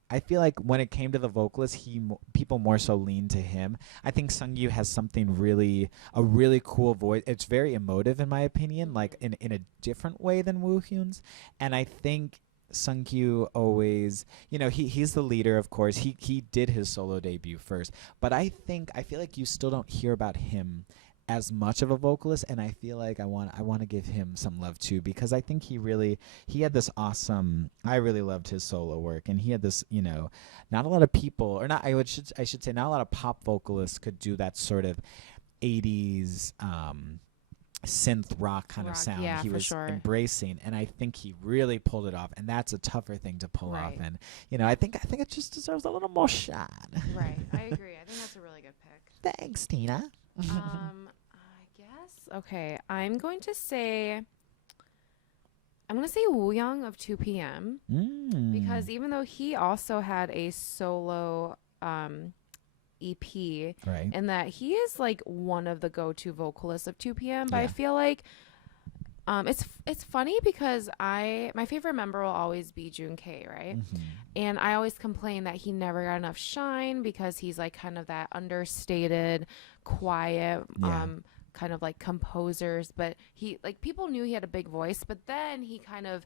I feel like when it came to the vocalist, people more so leaned to him. I think Sungkyu has a really cool voice. It's very emotive, in my opinion, like in a different way than Woohoon's, and I think Sungkyu always, he's the leader, of course. He did his solo debut first, but I feel like you still don't hear about him as much of a vocalist, and I feel like I want to give him some love too, because I think he had this awesome. I really loved his solo work, and he had this, not a lot of people, or not. I should say, not a lot of pop vocalists could do that sort of 80s. Synth rock kind of sound he was embracing, and I think he really pulled it off, and that's a tougher thing to pull off, and I think it just deserves a little more shine. Right. I agree. I think that's a really good pick. Thanks, Tina. I guess I'm going to say Woo Young of 2 p.m. Because even though he also had a solo EP, and that he is like one of the go-to vocalists of 2 p.m. But I feel like It's funny because my favorite member will always be Jun K, right? And I always complain that he never got enough shine because he's like kind of that understated, quiet, kind of like composers. But he like people knew he had a big voice, but then he kind of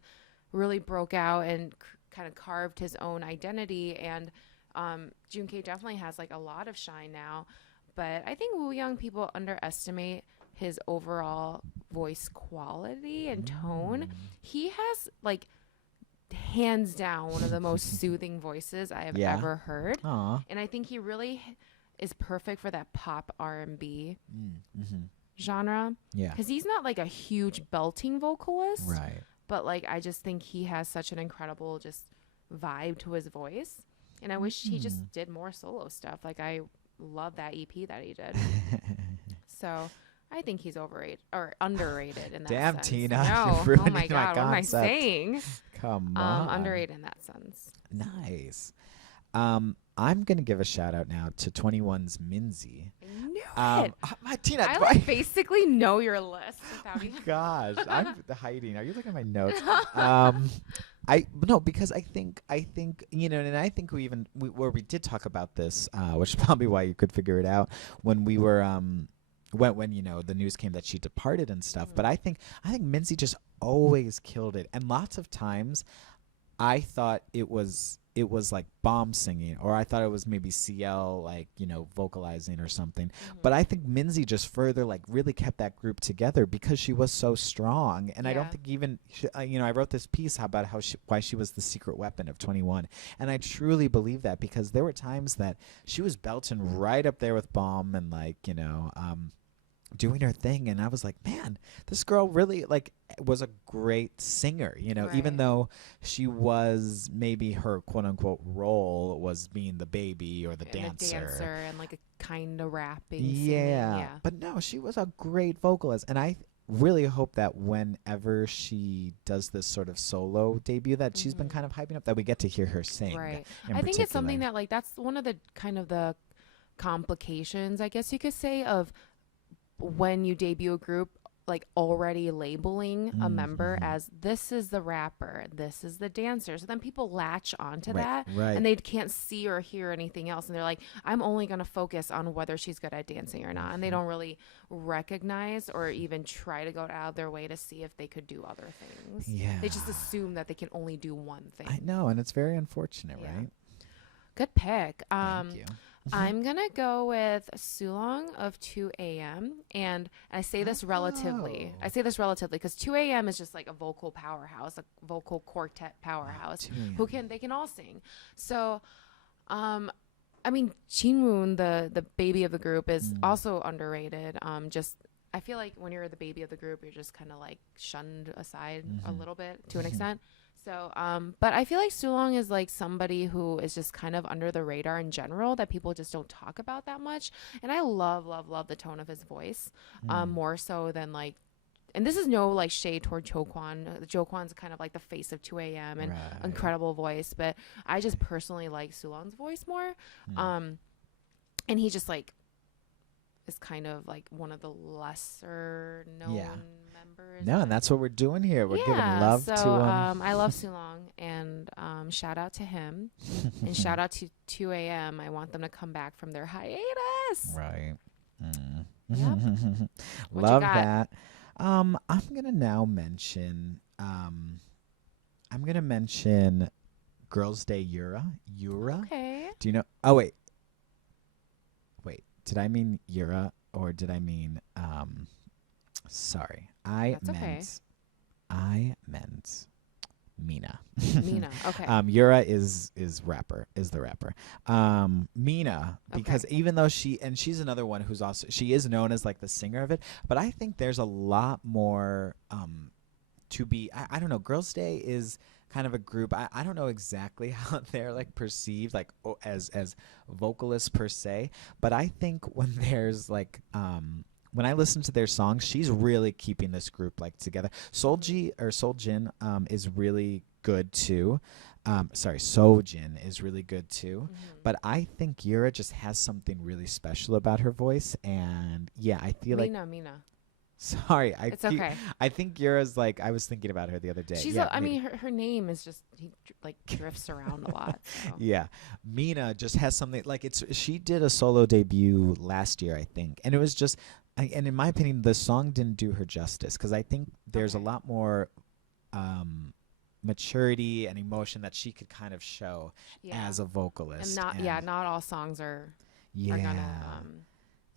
really broke out and kind of carved his own identity. And Jun K definitely has like a lot of shine now, but I think Woo Young people underestimate his overall voice quality and tone. He has like hands down one of the most soothing voices I have ever heard. Aww. And I think he really is perfect for that pop R&B genre. Yeah. Because he's not like a huge belting vocalist. Right. But like I just think he has such an incredible just vibe to his voice. And I wish he just did more solo stuff. Like I love that EP that he did. So I think he's overrated or underrated in that Damn, sense. Tina. No. You're Oh my God. What am I concept. saying? Come on. Underrated in that sense. Nice. I'm going to give a shout out now to 21's Minzy. I knew it. Tina, I like basically know your list without even. Gosh, I'm hiding. Are you looking at my notes? Because I think and I think we did talk about this, which is probably why you could figure it out when we were when the news came that she departed and stuff. But I think Minzy just always killed it, and lots of times I thought it was like Bomb singing, or I thought it was maybe CL like vocalizing or something. But I think Minzy just further like really kept that group together because she was so strong. And I don't think even I wrote this piece about why she was the secret weapon of 21, and I truly believe that because there were times that she was belting right up there with Bomb and like doing her thing, and I was like, man, this girl really like was a great singer, even though she was maybe her quote unquote role was being the baby or the dancer and like a kind of rapping yeah. But no, she was a great vocalist, and I really hope that whenever she does this sort of solo debut that she's been kind of hyping up, that we get to hear her sing. Right. I think it's something that like that's one of the kind of the complications, I guess you could say, of when you debut a group, like already labeling a member as this is the rapper, this is the dancer. So then people latch onto that and they can't see or hear anything else. And they're like, I'm only going to focus on whether she's good at dancing or not. And they don't really recognize or even try to go out of their way to see if they could do other things. Yeah. They just assume that they can only do one thing. I know. And it's very unfortunate, right? Good pick. Thank you. I'm going to go with Sulong of 2 a.m. And I say this relatively. I say this relatively because 2 a.m. is just like a vocal powerhouse, a vocal quartet powerhouse they can all sing. So, I mean, Jinwoon, the baby of the group, is also underrated. I feel like when you're the baby of the group, you're just kind of like shunned aside a little bit to an extent. So, but I feel like Sulong is like somebody who is just kind of under the radar in general that people just don't talk about that much. And I love the tone of his voice, more so than like, and this is no like shade toward Jokwan. Jokwan's kind of like the face of 2 a.m. and incredible voice, but I just personally like Sulong's voice more. And he just like is kind of like one of the lesser known members. No, and that's what we're doing here. We're giving love to I love Sulong, and shout out to him and shout out to 2 a.m. I want them to come back from their hiatus. Right. Yep. Love that. I'm gonna now mention Girls' Day Yura. Okay. Do you know? Oh wait. Did I mean Yura or did I mean sorry. I meant Mina. Mina. Okay. Yura is the rapper. Mina, because even though she's another one who's also, she is known as like the singer of it, but I think there's a lot more to be, I don't know, Girls' Day is kind of a group. I don't know exactly how they're like perceived like as vocalists per se, but I think when there's like when I listen to their songs, she's really keeping this group like together. Soljin is really good too. Sojin is really good too. But I think Yura just has something really special about her voice, and yeah, I feel Mina. Sorry, It's okay. I think Yura's like, I was thinking about her the other day. She's, yeah, I mean, her name is just, he like drifts around a lot. So. Yeah, Mina just has something like she did a solo debut last year, I think, and it was just, and in my opinion, the song didn't do her justice because I think there's a lot more maturity and emotion that she could kind of show as a vocalist. And not all songs are gonna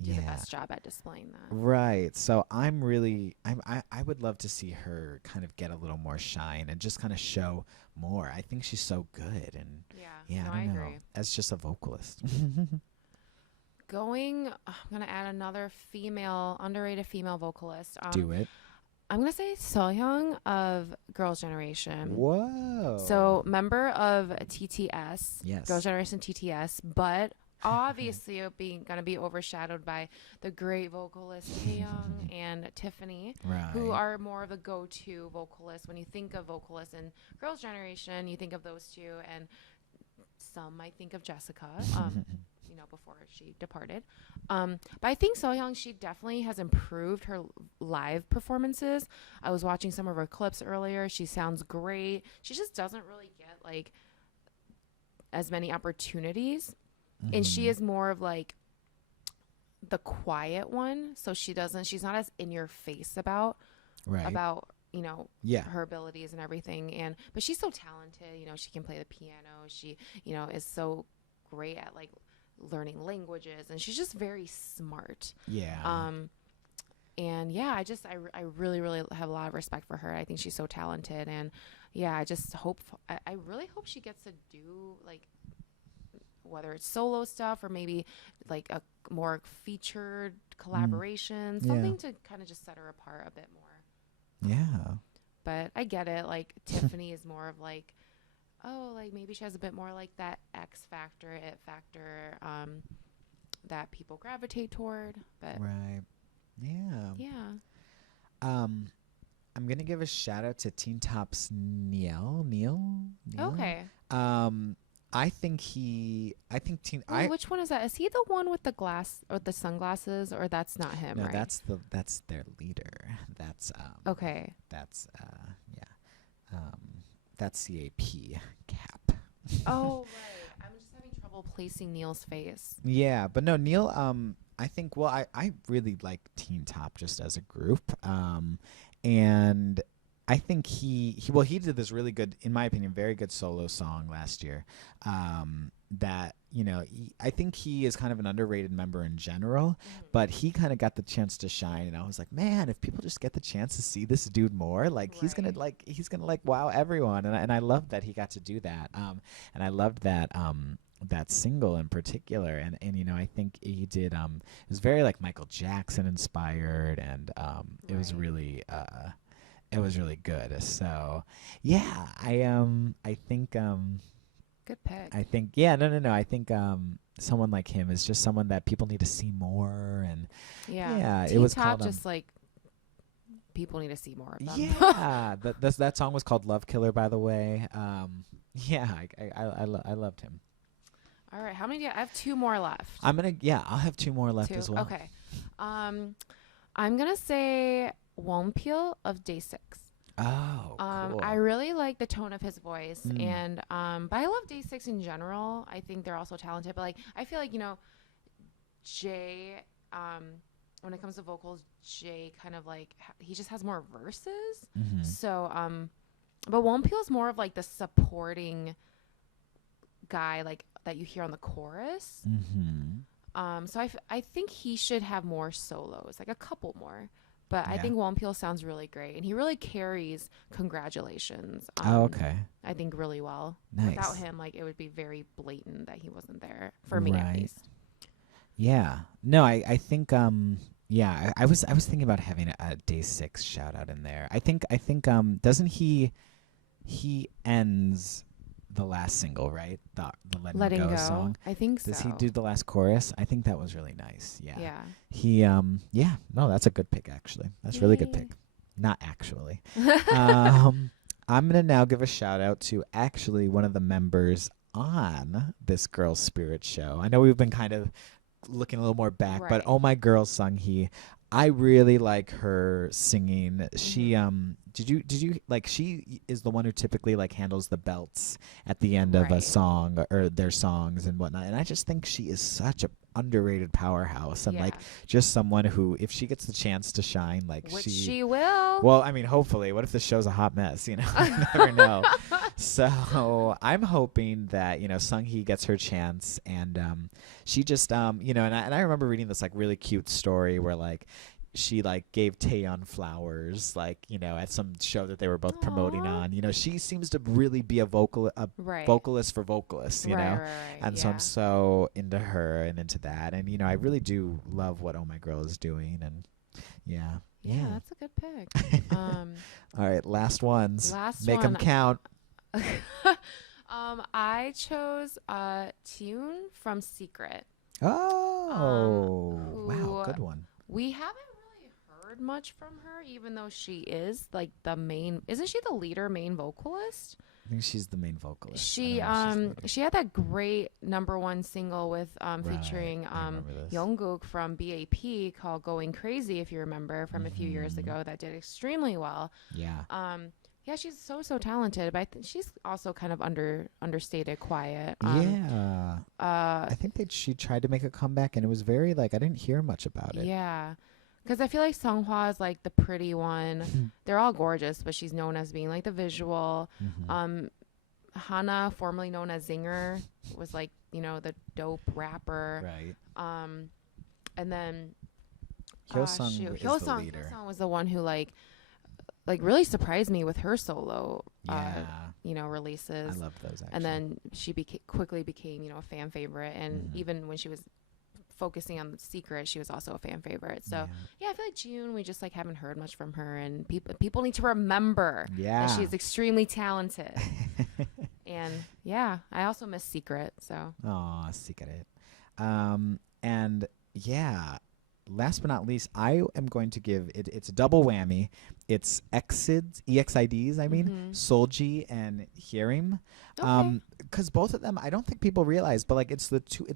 do the best job at displaying that. Right. So I would love to see her kind of get a little more shine and just kind of show more. I think she's so good. And I don't know. Agree. As just a vocalist. I'm going to add another underrated female vocalist. Do it. I'm going to say Se7en of Girls' Generation. Whoa. So member of TTS. Yes. Girls' Generation TTS, but obviously gonna be overshadowed by the great vocalists Taeyong and Tiffany, who are more of the go-to vocalists. When you think of vocalists in Girls' Generation, you think of those two, and some might think of Jessica, before she departed. But I think Se7en, she definitely has improved her live performances. I was watching some of her clips earlier. She sounds great. She just doesn't really get like as many opportunities. And she is more of like the quiet one. So she's not as in your face about her abilities and everything. But she's so talented, she can play the piano. She, is so great at like learning languages, and she's just very smart. Yeah. I really, really have a lot of respect for her. I think she's so talented, and I really hope she gets to do like, whether it's solo stuff or maybe like a more featured collaboration, something to kind of just set her apart a bit more. Yeah. But I get it. Like Tiffany is more of like, like maybe she has a bit more like that X factor, it factor, that people gravitate toward. But right. Yeah. Yeah. I'm gonna give a shout out to Teen Top's Neil. Okay. Which one is that? Is he the one with the glass or the sunglasses, or that's not him? No, right? that's their leader. That's okay. That's that's Cap. Oh right. I'm just having trouble placing Neil's face. Yeah, but no, Neil. I think. Well, I really like Teen Top just as a group. And I think he did this really good, in my opinion, very good solo song last year. That I think he is kind of an underrated member in general, but he kind of got the chance to shine, and I was like, man, if people just get the chance to see this dude more, like he's gonna wow everyone, and I love that he got to do that. And I loved that that single in particular, and I think he did. It was very like Michael Jackson inspired, and it was really. It was really good. So, yeah, I think good pick. I think no. I think someone like him is just someone that people need to see more, and it was Top called just like people need to see more of them. Yeah, that song was called Love Killer, by the way. I loved him. All right, how many do you have? I have two more left. I'll have two more left as well. Okay. I'm gonna say Wonpil of Day 6. Oh, cool. I really like the tone of his voice, and but I love Day 6 in general. I think they're also talented, but like I feel like Jay, when it comes to vocals, Jay kind of like he just has more verses. So but Wonpil is more of like the supporting guy, like that you hear on the chorus. So I think he should have more solos, like a couple more. But I think Wonpil sounds really great, and he really carries Congratulations. Okay. I think really well. Nice. Without him, like it would be very blatant that he wasn't there for me at least. Yeah. No, I think I was thinking about having a Day 6 shout out in there. I think doesn't he ends the last single, right? The Letting Go song. I think so. Does he do the last chorus? I think that was really nice. Yeah. Yeah. He no, that's a good pick actually. That's a really good pick. Not actually. I'm gonna now give a shout out to actually one of the members on this Girl Spirit show. I know we've been kind of looking a little more back, but Oh My Girl Sung Hee. I really like her singing. Mm-hmm. She did you like she is the one who typically like handles the belts at the end of a song or their songs and whatnot. And I just think she is such a underrated powerhouse and like just someone who, if she gets the chance to shine, like which she will. Well, I mean, hopefully. What if the show's a hot mess? You never know. So I'm hoping that Sung-hee gets her chance, and she just and I remember reading this like really cute story where like she like gave Taeyeon flowers like at some show that they were both promoting on. She seems to really be a vocalist for vocalists, right, and so I'm so into her and into that, and I really do love what Oh My Girl is doing, and yeah, that's a good pick. All right, last ones. Make one. them count. I chose Tune from Secret. Oh, wow, good one. We haven't really heard much from her, even though she is like the main. Isn't she the main vocalist? I think she's the main vocalist. She had that great #1 single with featuring Jungkook from BAP called "Going Crazy," if you remember, from a few years ago. That did extremely well. Yeah. Yeah, she's so talented, but I think she's also kind of understated, quiet. I think that she tried to make a comeback, and it was very like I didn't hear much about it. Yeah, because I feel like Seonghwa is like the pretty one. They're all gorgeous, but she's known as being like the visual. Hana, formerly known as Zinger, was like the dope rapper. Right. And then Hyosung is the leader. Hyosung was the one who like really surprised me with her solo releases. I love those, actually. And then she quickly became a fan favorite, and even when she was focusing on The Secret, she was also a fan favorite. So I feel like June, we just like haven't heard much from her, and people need to remember that she's extremely talented. And I also miss Secret. So Secret. And last but not least, I am going to give it. It's a double whammy. It's EXIDs. I mean, Solji and Hyerim. Because both of them, I don't think people realize, but like it's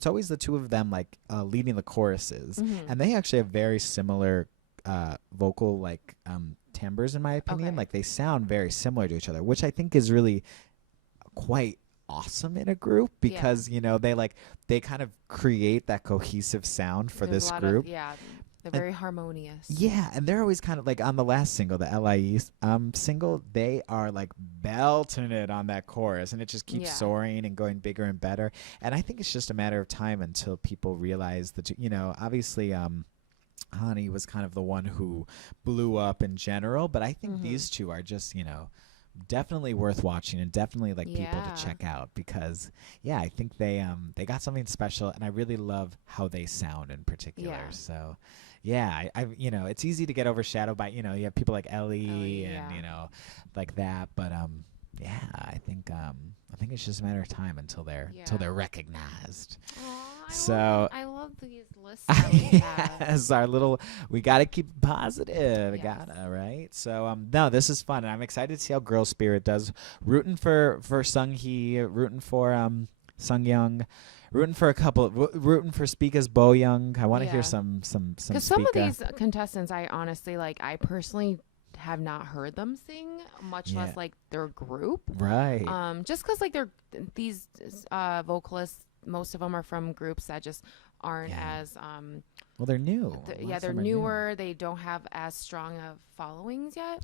always the two of them like leading the choruses, and they actually have very similar vocal like timbres, in my opinion. Like they sound very similar to each other, which I think is really quite awesome in a group, because they kind of create that cohesive sound for this group. They're very harmonious. Yeah, and they're always kind of like on the last single, the LIE single, they are like belting it on that chorus, and it just keeps soaring and going bigger and better. And I think it's just a matter of time until people realize that obviously Hani was kind of the one who blew up in general, but I think these two are just definitely worth watching, and definitely like people to check out, because I think they got something special, and I really love how they sound in particular. So I it's easy to get overshadowed by you have people like Ellie and like that, but I think it's just a matter of time until they're recognized. I love these lists that we have. Yes, we got to keep positive. Gotta, right? So, no, this is fun, and I'm excited to see how Girl Spirit does. Rooting for Sung-hee, rooting for Sung-young, rooting for Speaka's Bo Young. I want to hear some because some of these contestants, I honestly I personally have not heard them sing, much less like their group. Right. Just because like these vocalists, most of them are from groups that just aren't as well, they're new. They're newer. They don't have as strong of followings yet.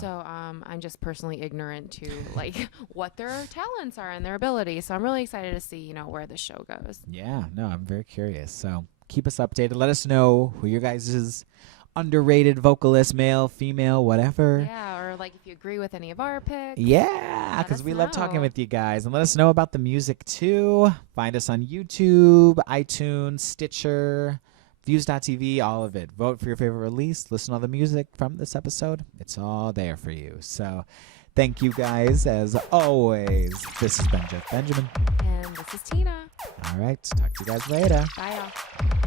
So I'm just personally ignorant to like what their talents are and their abilities. So I'm really excited to see where the show goes. I'm very curious. So keep us updated. Let us know who your guys' underrated vocalist, male, female, whatever. Or like if you agree with any of our picks. Because we love talking with you guys. And let us know about the music too. Find us on YouTube, iTunes, Stitcher, Views.tv, all of it. Vote for your favorite release. Listen to all the music from this episode. It's all there for you. So thank you guys as always. This has been Jeff Benjamin. And this is Tina. All right. Talk to you guys later. Bye, y'all.